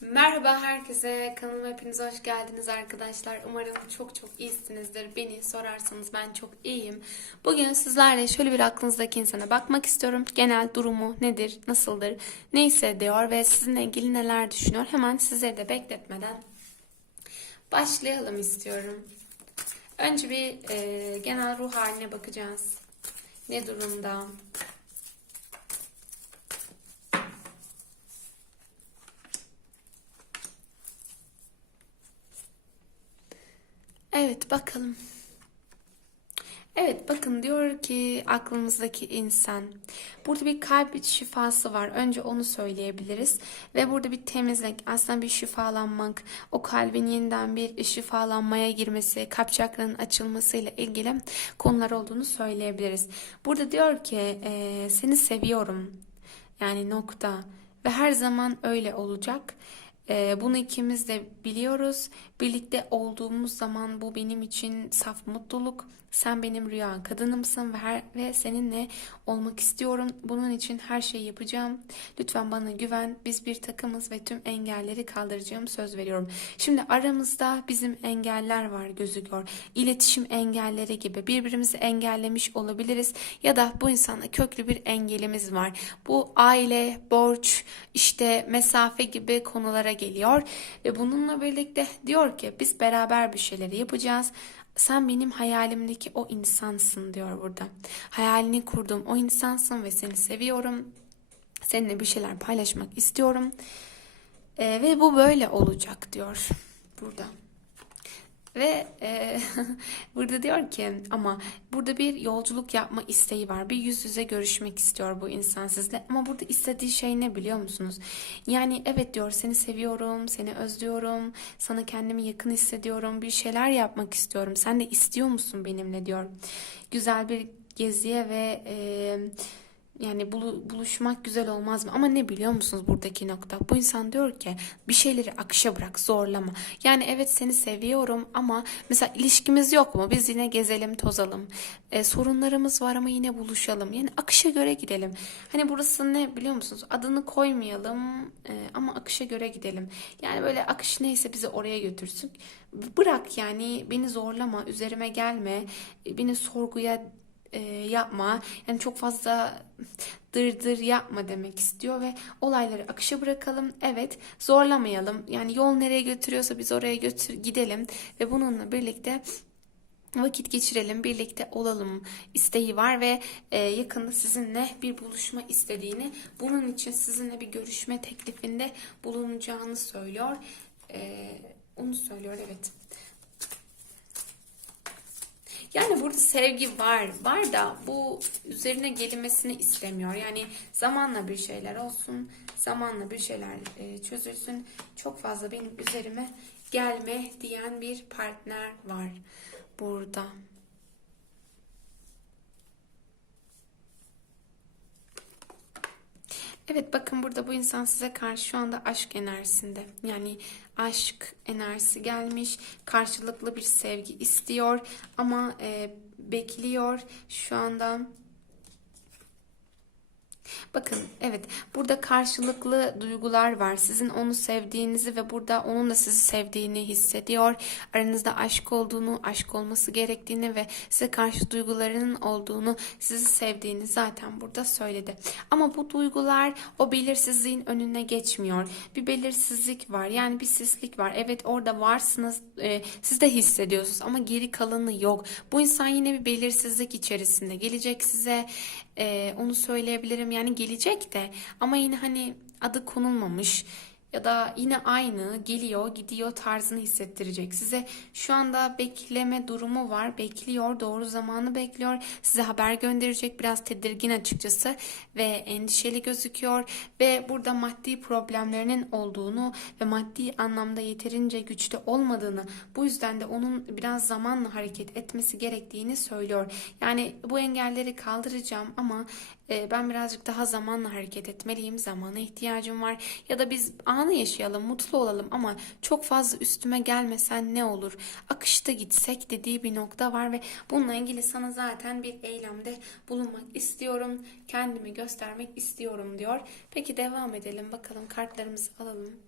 Merhaba herkese, kanalıma hepiniz hoş geldiniz arkadaşlar. Umarım çok çok iyisinizdir. Beni sorarsanız ben çok iyiyim. Bugün sizlerle şöyle bir aklınızdaki insana bakmak istiyorum. Genel durumu nedir, nasıldır, ne hissediyor ve sizinle ilgili neler düşünüyor. Hemen sizleri de bekletmeden başlayalım istiyorum. Önce bir e, genel ruh haline bakacağız. Ne durumda? Evet bakalım. Evet bakın diyor ki aklımızdaki insan. Burada bir kalp şifası var. Önce onu söyleyebiliriz. Ve burada bir temizlik, aslında bir şifalanmak, o kalbin yeniden bir şifalanmaya girmesi, kalp çakranın açılmasıyla ilgili konular olduğunu söyleyebiliriz. Burada diyor ki e, seni seviyorum. Yani nokta. Ve her zaman öyle olacak. Ee, bunu ikimiz de biliyoruz. Birlikte olduğumuz zaman bu benim için saf mutluluk. Sen benim rüya kadınımsın ve, her, ve seninle olmak istiyorum. Bunun için her şeyi yapacağım. Lütfen bana güven. Biz bir takımız ve tüm engelleri kaldıracağım söz veriyorum. Şimdi aramızda bizim engeller var gözüküyor. İletişim engelleri gibi birbirimizi engellemiş olabiliriz ya da bu insana köklü bir engelimiz var. Bu aile, borç, işte mesafe gibi konulara geliyor ve bununla birlikte diyor ki biz beraber bir şeyleri yapacağız. Sen benim hayalimdeki o insansın diyor burada. Hayalini kurduğum o insansın ve seni seviyorum. Seninle bir şeyler paylaşmak istiyorum. Ee, ve bu böyle olacak diyor burada. Ve e, burada diyor ki ama burada bir yolculuk yapma isteği var. Bir yüz yüze görüşmek istiyor bu insan sizle. Ama burada istediği şey ne biliyor musunuz? Yani evet diyor seni seviyorum, seni özlüyorum, sana kendimi yakın hissediyorum, bir şeyler yapmak istiyorum. Sen de istiyor musun benimle diyor. Güzel bir geziye ve e, yani bulu- buluşmak güzel olmaz mı? Ama ne biliyor musunuz buradaki nokta? Bu insan diyor ki bir şeyleri akışa bırak, zorlama. Yani evet seni seviyorum ama mesela ilişkimiz yok mu? Biz yine gezelim, tozalım. E, sorunlarımız var ama yine buluşalım. Yani akışa göre gidelim. Hani burası ne biliyor musunuz? Adını koymayalım e, ama akışa göre gidelim. Yani böyle akış neyse bizi oraya götürsün. Bırak yani beni zorlama, üzerime gelme, e, beni sorguya e, yapma. Yani çok fazla dırdır yapma demek istiyor ve olayları akışa bırakalım. Evet, zorlamayalım. Yani yol nereye götürüyorsa biz oraya götür gidelim ve bununla birlikte vakit geçirelim, birlikte olalım isteği var ve e, yakında sizinle bir buluşma istediğini, bunun için sizinle bir görüşme teklifinde bulunacağını söylüyor. E, onu söylüyor, evet. Yani burada sevgi var, var da bu üzerine gelinmesini istemiyor. Yani zamanla bir şeyler olsun, zamanla bir şeyler e, çözülsün. Çok fazla benim üzerime gelme diyen bir partner var burada. Evet bakın burada bu insan size karşı şu anda aşk enerjisinde. Yani aşk enerjisi gelmiş. Karşılıklı bir sevgi istiyor ama e, bekliyor şu anda. Bakın evet burada karşılıklı duygular var. Sizin onu sevdiğinizi ve burada onun da sizi sevdiğini hissediyor. Aranızda aşk olduğunu, aşk olması gerektiğini ve size karşı duygularının olduğunu, sizi sevdiğini zaten burada söyledi. Ama bu duygular o belirsizliğin önüne geçmiyor. Bir belirsizlik var. Yani bir sislik var. Evet orada varsınız. e, siz de hissediyorsunuz ama geri kalanı yok. Bu insan yine bir belirsizlik içerisinde. Gelecek size e, onu söyleyebilirim. Yani gelecek de ama yine hani adı konulmamış ya da yine aynı geliyor gidiyor tarzını hissettirecek. Size şu anda bekleme durumu var. Bekliyor, doğru zamanı bekliyor. Size haber gönderecek. Biraz tedirgin açıkçası ve endişeli gözüküyor ve burada maddi problemlerinin olduğunu ve maddi anlamda yeterince güçlü olmadığını, bu yüzden de onun biraz zamanla hareket etmesi gerektiğini söylüyor. Yani bu engelleri kaldıracağım ama ben birazcık daha zamanla hareket etmeliyim. Zamana ihtiyacım var. Ya da biz anı yaşayalım, mutlu olalım ama çok fazla üstüme gelmesen ne olur? Akışta gitsek dediği bir nokta var ve bununla ilgili sana zaten bir eylemde bulunmak istiyorum. Kendimi göstermek istiyorum diyor. Peki devam edelim bakalım kartlarımızı alalım.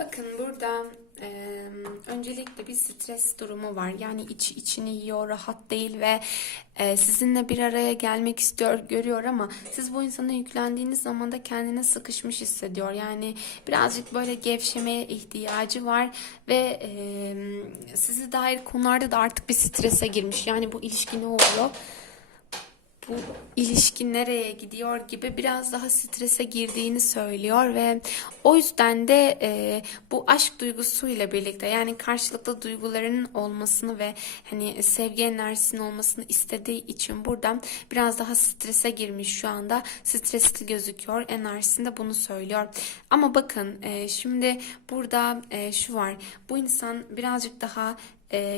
Bakın burada e, öncelikle bir stres durumu var. Yani içi içini yiyor, rahat değil ve e, sizinle bir araya gelmek istiyor, görüyor ama siz bu insana yüklendiğiniz zaman da kendine sıkışmış hissediyor. Yani birazcık böyle gevşemeye ihtiyacı var ve e, sizi dair konularda da artık bir strese girmiş. Yani bu ilişki ne oluyor? Bu ilişki nereye gidiyor gibi biraz daha strese girdiğini söylüyor ve o yüzden de e, bu aşk duygusuyla birlikte yani karşılıklı duygularının olmasını ve hani sevgi enerjisinin olmasını istediği için buradan biraz daha strese girmiş şu anda. Stresli gözüküyor enerjisinde bunu söylüyor. Ama bakın e, şimdi burada e, şu var. Bu insan birazcık daha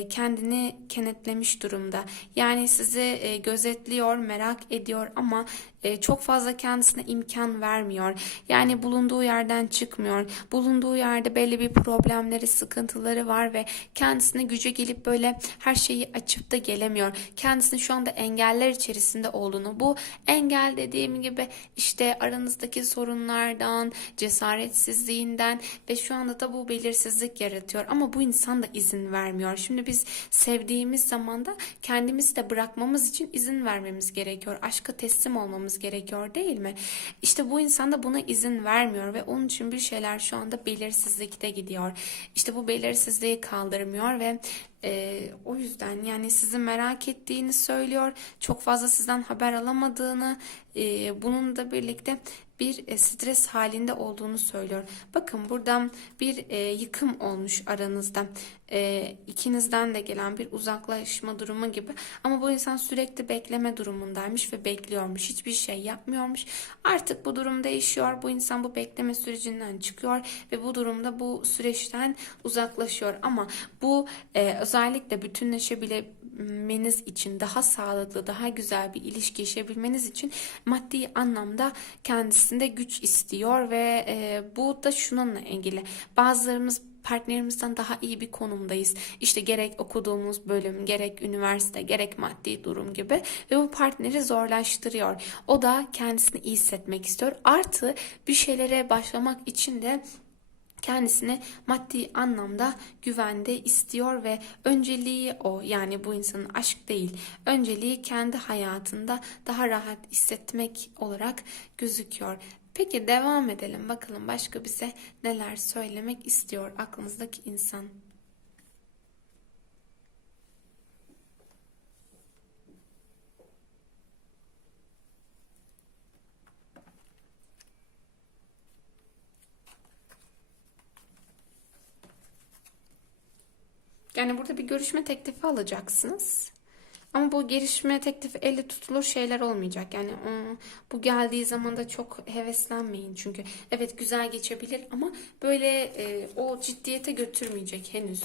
kendini kenetlemiş durumda. Yani sizi e, gözetliyor, merak ediyor ama e, çok fazla kendisine imkan vermiyor. Yani bulunduğu yerden çıkmıyor. Bulunduğu yerde belli bir problemleri, sıkıntıları var ve kendisine güce gelip böyle her şeyi açıp da gelemiyor. Kendisinin şu anda engeller içerisinde olduğunu, bu engel dediğim gibi işte aranızdaki sorunlardan, cesaretsizliğinden ve şu anda da bu belirsizlik yaratıyor. Ama bu insan da izin vermiyor. Şimdi biz sevdiğimiz zaman da kendimizi de bırakmamız için izin vermemiz gerekiyor. Aşka teslim olmamız gerekiyor değil mi? İşte bu insan da buna izin vermiyor ve onun için bir şeyler şu anda belirsizlikte gidiyor. İşte bu belirsizliği kaldırmıyor ve e, o yüzden yani sizi merak ettiğini söylüyor. Çok fazla sizden haber alamadığını, e, bunun da birlikte bir e, stres halinde olduğunu söylüyor. Bakın buradan bir e, yıkım olmuş aranızda. E, ikinizden de gelen bir uzaklaşma durumu gibi. Ama bu insan sürekli bekleme durumundaymış ve bekliyormuş. Hiçbir şey yapmıyormuş. Artık bu durum değişiyor. Bu insan bu bekleme sürecinden çıkıyor ve bu durumda bu süreçten uzaklaşıyor. Ama bu e, özellikle bütünleşebilmeniz için daha sağlıklı, daha güzel bir ilişki yaşayabilmeniz için maddi anlamda kendisinde güç istiyor ve e, bu da şununla ilgili. Bazılarımız partnerimizden daha iyi bir konumdayız. İşte gerek okuduğumuz bölüm, gerek üniversite, gerek maddi durum gibi ve bu partneri zorlaştırıyor. O da kendisini iyi hissetmek istiyor. Artı bir şeylere başlamak için de kendisini maddi anlamda güvende istiyor ve önceliği o yani bu insanın aşk değil önceliği kendi hayatında daha rahat hissetmek olarak gözüküyor. Peki devam edelim bakalım başka bize neler söylemek istiyor aklımızdaki insan. Yani burada bir görüşme teklifi alacaksınız. Ama bu gelişme teklifi elle tutulur şeyler olmayacak. Yani bu geldiği zaman da çok heveslenmeyin. Çünkü evet güzel geçebilir ama böyle e, o ciddiyete götürmeyecek henüz.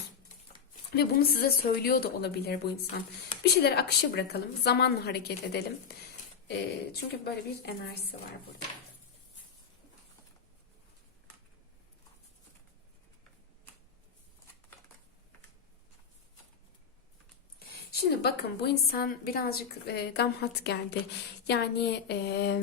Ve bunu size söylüyor da olabilir bu insan. Bir şeyleri akışa bırakalım. Zamanla hareket edelim. E, çünkü böyle bir enerjisi var burada. Şimdi bakın bu insan birazcık e, gamhat geldi. Yani e,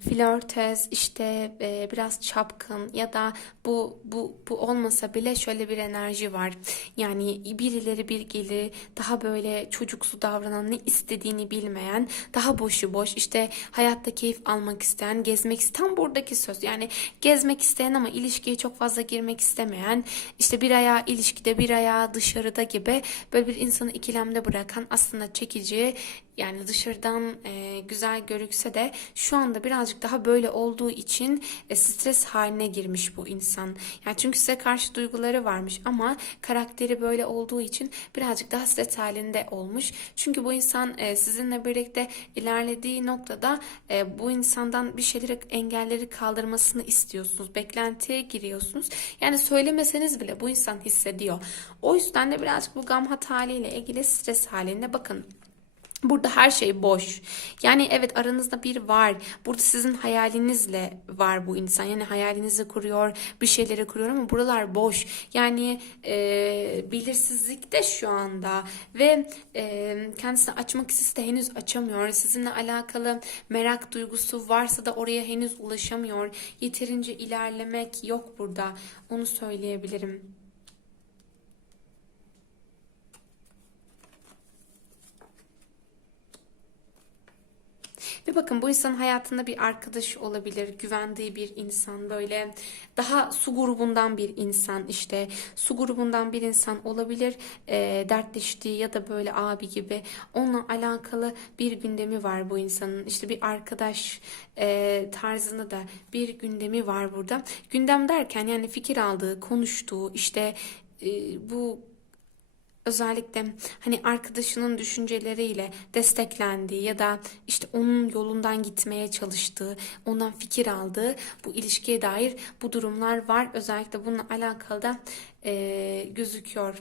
flörtöz işte e, biraz çapkın ya da bu bu bu olmasa bile şöyle bir enerji var. Yani birileri bir gelir daha böyle çocuksu davranan ne istediğini bilmeyen daha boşu boş işte hayatta keyif almak isteyen gezmek isteyen buradaki söz. Yani gezmek isteyen ama ilişkiye çok fazla girmek istemeyen işte bir ayağı ilişkide bir ayağı dışarıda gibi böyle bir insanı ikilemde bırakan bırakan aslında çekici yani dışarıdan e, güzel görükse de şu anda birazcık daha böyle olduğu için e, stres haline girmiş bu insan. Yani çünkü size karşı duyguları varmış ama karakteri böyle olduğu için birazcık daha stres halinde olmuş. Çünkü bu insan e, sizinle birlikte ilerlediği noktada e, bu insandan bir şeyleri engelleri kaldırmasını istiyorsunuz. Beklentiye giriyorsunuz. Yani söylemeseniz bile bu insan hissediyor. O yüzden de birazcık bu gamhat haliyle ilgili stres halinde bakın Burada her şey boş. Yani evet aranızda bir var. Burada sizin hayalinizle var bu insan. Yani hayalinizi kuruyor, bir şeyleri kuruyor ama buralar boş. Yani e, belirsizlikte şu anda ve e, kendisini açmak istese de henüz açamıyor. Sizinle alakalı merak duygusu varsa da oraya henüz ulaşamıyor. Yeterince ilerlemek yok burada. Onu söyleyebilirim. Ve bakın bu insanın hayatında bir arkadaş olabilir, güvendiği bir insan böyle daha su grubundan bir insan işte su grubundan bir insan olabilir e, dertleştiği ya da böyle abi gibi onunla alakalı bir gündemi var bu insanın işte bir arkadaş e, tarzında da bir gündemi var burada. Gündem derken yani fikir aldığı, konuştuğu işte e, bu özellikle hani arkadaşının düşünceleriyle desteklendiği ya da işte onun yolundan gitmeye çalıştığı, ondan fikir aldığı bu ilişkiye dair bu durumlar var. Özellikle bununla alakalı da eee, gözüküyor.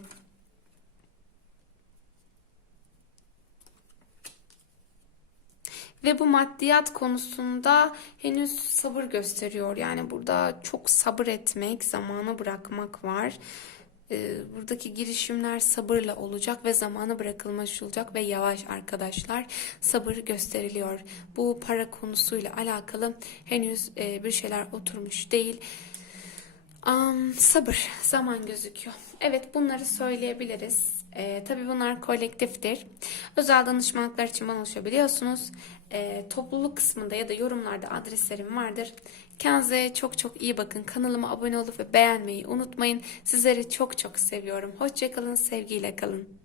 Ve bu maddiyat konusunda henüz sabır gösteriyor. Yani burada çok sabır etmek, zamana bırakmak var. Ee, buradaki girişimler sabırla olacak ve zamana bırakılmış olacak ve yavaş arkadaşlar sabır gösteriliyor. Bu para konusuyla alakalı henüz e, bir şeyler oturmuş değil. Am, sabır, zaman gözüküyor. Evet bunları söyleyebiliriz. Ee, tabii bunlar kolektiftir. Özel danışmanlıklar için bana ulaşabiliyorsunuz. Ee, topluluk kısmında ya da yorumlarda adreslerim vardır. Kendinize çok çok iyi bakın. Kanalıma abone olup ve beğenmeyi unutmayın. Sizleri çok çok seviyorum. Hoşçakalın, sevgiyle kalın.